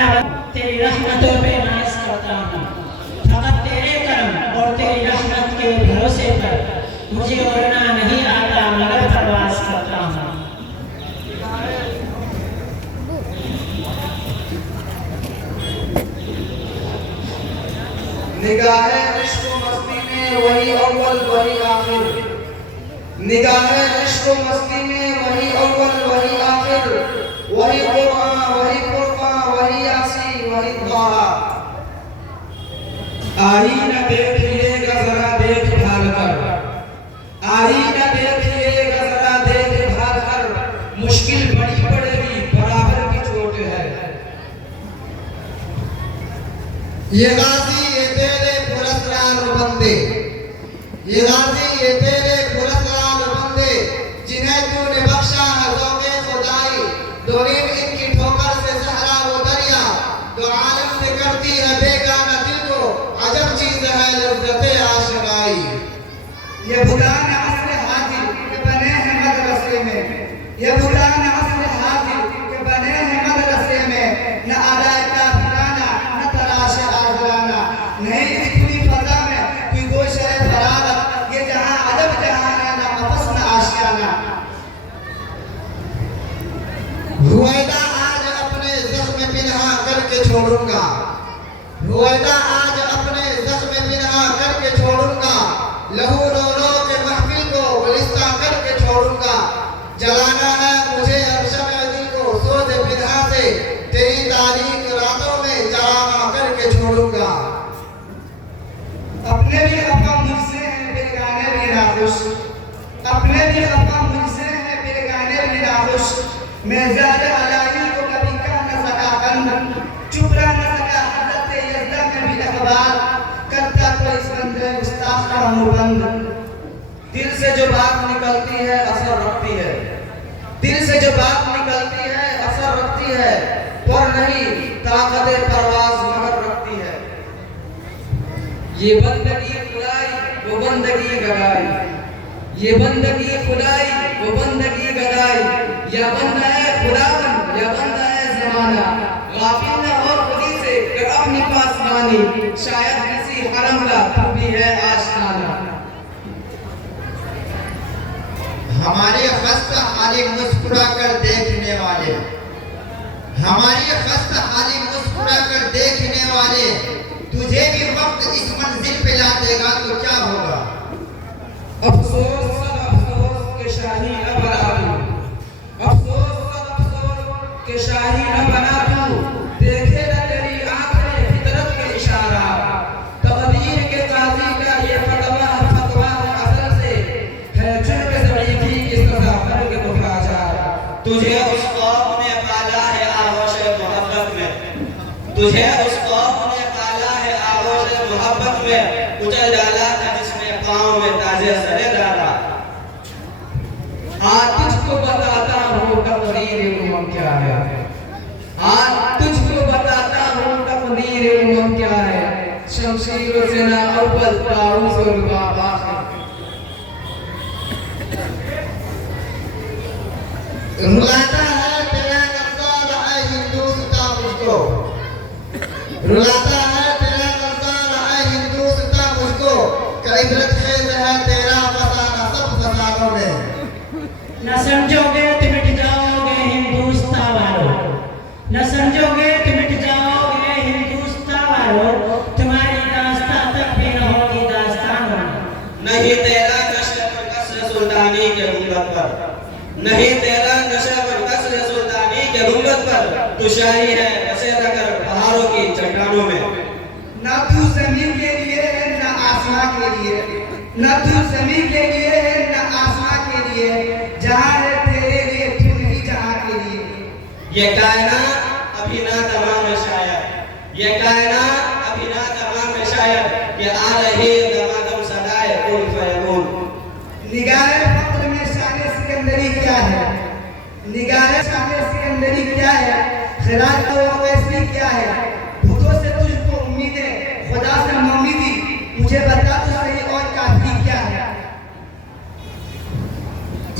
खुदावंद तेरी रहमतों पे नाज़ करता हूँ। फकत तेरे करम और तेरी रहमत के भरोसे पर मुझे उड़ना नहीं आता मगर परवाज़ करता हूँ। निगाहे इश्क मस्ती में वही अव्वल वही आखिर, निगाहे इश्क मस्ती में वही अव्वल वही आखिर, वही कुरान वही फुरकान वही यासीन वही ताहा। आईना देखिएगा जरा देख भाल कर, आईना देखिएगा जरा देख भाल कर, मुश्किल बड़ी पड़ेगी बराबर की चोट है। ये गाजी ये तेरे पुरस्कार बंदे, ये गाजी ये तेरे पुरस्कार बंदे, जिन्हें तूने बख्शा है ज़ौक़े खुदाई। दोरीन इनकी ठोकर से सहरा वो दरिया, तो आलम से करती है बेगाना दिल को, अजब चीज़ है लज़्ज़ते आशिक़ाई। ये बुलान असर हाजिर के बने हैं मदरसे में, ये बुलान असर हाजिर के बने हैं मदरसे में, न आदाए काफिराना न तराशे आजराना, नहीं इतनी फजा में कोई गोश है फरागत, ये जहां अदब जहां है ना आपस न आशियाना। रुवैदा आज अपने ज़ख्म पिन्हा करके छोड़ूंगा, रुवैदा आज अपने ज़ख्म पिन्हा करके छोड़ूंगा, लहू रो रो के महफिल को गुलिस्तां करके छोड़ूंगा। जलाना है मुझे हर शम्ए दिल को सोज़े बिदहा से, तेरी तारीक रातों में जलाना करके छोड़ूंगा। अपने भी खफा मुझसे हैं बेगाने भी नाखुश, अपने भी खफा मुझसे हैं बेगाने भी नाखुश, मैं ज़ात अलाही को कभी कह न सका बंद, चुप रह न सका हज़रत यज़दा में भी अखबार, करता कोई इस बंदे गुस्ताख का मुबंद। दिल से जो बात निकलती है असर रखती है, दिल से जो बात निकलती है असर रखती है, पर नहीं ताकत परवाज़ मगर रखती है। ये बंदगी खुदाई वो बंदगी गदाई, ये बंदगी खुदाई वो बंदगी गदाई, या बंदा है खुदावन या बंदा है ज़माना, गाफिल न हो खुदी से कर अपनी पासबानी, शायद किसी हरम का तू भी है आशिकाना। हमारी खस्ता हाली मुस्कुरा कर देखने वाले, हमारी खस्ता हाली मुस्कुरा कर देखने वाले, तुझे भी वक्त इस मंजिल पे ला देगा तो क्या होगा। अफसोस सद अफसोस के शाही न बना तू, अफसोस सद अफसोस के शाही न बना तू, देखे न तेरी आंखें फितरत के इशारा, तकदीर के काजी का ये फतवा फतवा असल से है जुर्म ज़रीफ़ी की सज़ा फर्क मुफाजा। तुझे उस कौम ने पाला है आगोश मोहब्बत में, तुझे उस कौम ने पाला है आगोश मोहब्बत में, कुचल डाला था जिसने पाँव में ताजे सरे डाला। आज तुझको बताता हूँ तकदीर उम्म क्या है, आज तुझको बताता हूँ तकदीर उम्म क्या है, शमशीर से ना अव्वल ताऊस और रुबाब आखिर। रुलाता है तेरा कब्ज़ा है हिंदुस्तां मुझको, रुलाता है तेरा कब्ज़ा है हिंदुस्तां मुझको, क्या इबरत खेज़ है तेरा फसाना सब फसानों में। न समझोगे तो मिट जाओगे हिंदुस्तां वालों, न समझोगे तो मिट जाओगे हिंदुस्तां वालों, तुम्हारी दास्तां तक भी न होगी दास्तान। नहीं तेरा नशे पर कसर सुल्तानी के गुंबद पर, नहीं तेरा नशा पर कसर सुल्तानी के गुंबद पर, तू शाही है बसेरा कर पहाड़ों की चट्टानों में। ना तू ज़मीन के लिए है ना आसमां के लिए, ना तू ज़मीन के लिए है ना आसमां के लिए, जहां है तेरे लिए तू नहीं जहां के लिए। ये कायनात अभी ना तमाम है शायद, ये कायनात अभी ना तमाम है शायद, ये आ रही दमादम सदाए कुल फयकून। निगाहे फक्र में शान सिकंदरी क्या है, निगाहे शान सिकंदरी क्या है, खिराज का वो कैसी क्या है, भूतों से तुझको उम्मीदें खुदा से उम्मीदी, मुझे बता तो सही और काफी क्या है।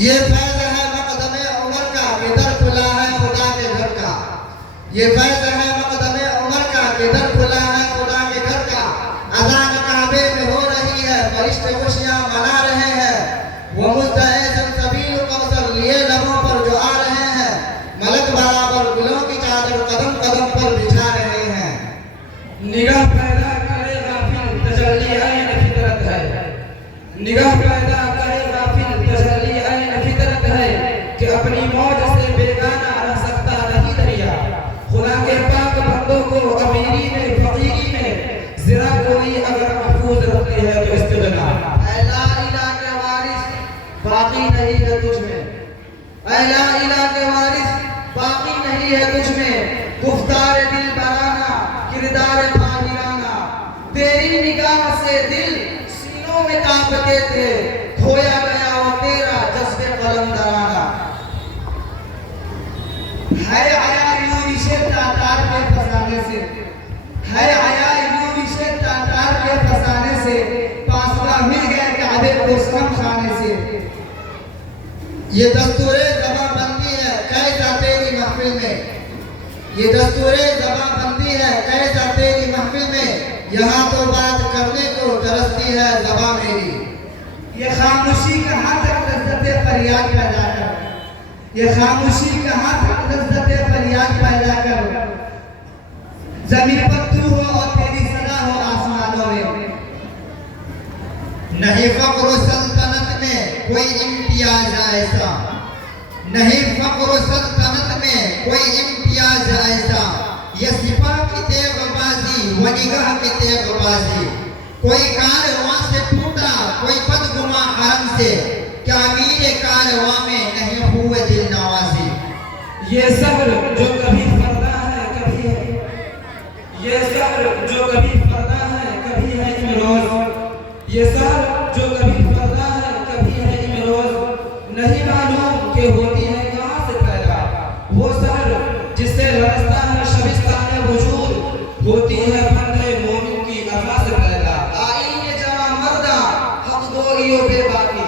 ये फैज़ है मक़दमे उमर का, इधर खुला है खुदा के घर का, ये फैज़ है मक़दमे निगाह पैदा करे गाफिल तसल्ली ऐन फितरत है कि अपनी मौज से बेगाना रह सकता नहीं दरिया। खुदा के पाक बंदों को अमीरी में फकीरी में जरा कोई अगर महफूज रखती है तो इस्तिग़ना। ऐ ला इलाहा के वारिस बाकी नहीं है तुझ में, ऐ ला इलाहा के वारिस बाकी नहीं है तुझ में। गुफ्तार दिल बराना किरदार ताहिराना, तेरी निगाह से दिल सीनों में कांपते थे, खोया गया वो तेरा जज्बे कलंदराना। है आया यूं इसे तातार के फसाने से, है आया यूं इसे तातार के फसाने से, पासवा मिल गए काबे को सनम खाने से। ये दस्तूरे ज़बाबंदी है कैसा तेरी महफिल में, ये दस्तूरे ज़बाबंदी है कैसा तेरी महफिल में। यहाँ तो बात करने को तरसती है ज़बां मेरी। ये खामोशी कहाँ तक लज्जत फरियाद पैदा कर, ये खामोशी कहाँ तक लज्जत फरियाद पैदा कर। ज़मीन पर तू हो और तेरी सदा हो आसमानों में। नहीं फ़क्र सल्तनत में कोई इम्तियाज ऐसा, नहीं फ़क्र सल्तनत में कोई इम्तियाज ऐसा। ये सिपा की तेगबाजी व निगाह की तेगबाजी, कोई कारवां से टूटा कोई बदगुमा हरम से, क्या मीरे कारवां में नहीं हुए दिल नवाजी। ये सब्र जो कभी पर्दा है कभी है, ये सब्र जो कभी पर्दा है कभी है इमरोज, ये सब्र जो कभी पर्दा है कभी है इमरोज। नहीं मालूम कि होती है कहाँ से पैदा वो सब्र जिससे रस्ता है शबिस्तान वजूद, होती है बंदे मोमिन की अज़ा से पैदा। आईने जवां मर्दा हक गोइयो बेबाकी,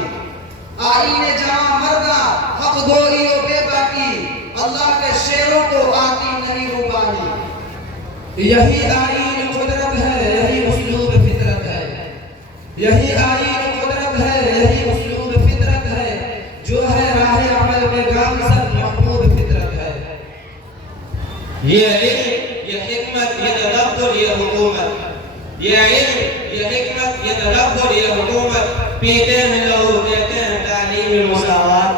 आईने जवां मर्दा हक गोइयो बेबाकी। अल्लाह के शेरों को आती नहीं रुबानी। यही आईन कुदरत है यही उसलूब फितरत है, यही आईन कुदरत है यही उसलूब फितरत है। जो है राह अमल में गामज़द महबूब फितरत है। ये इल्म ये हिकमत ये तदब्बुर ये हुकूमत, ये इल्म ये हिकमत ये तदब्बुर ये हुकूमत। पीते हैं लोग कहते हैं तालीम मुसावात,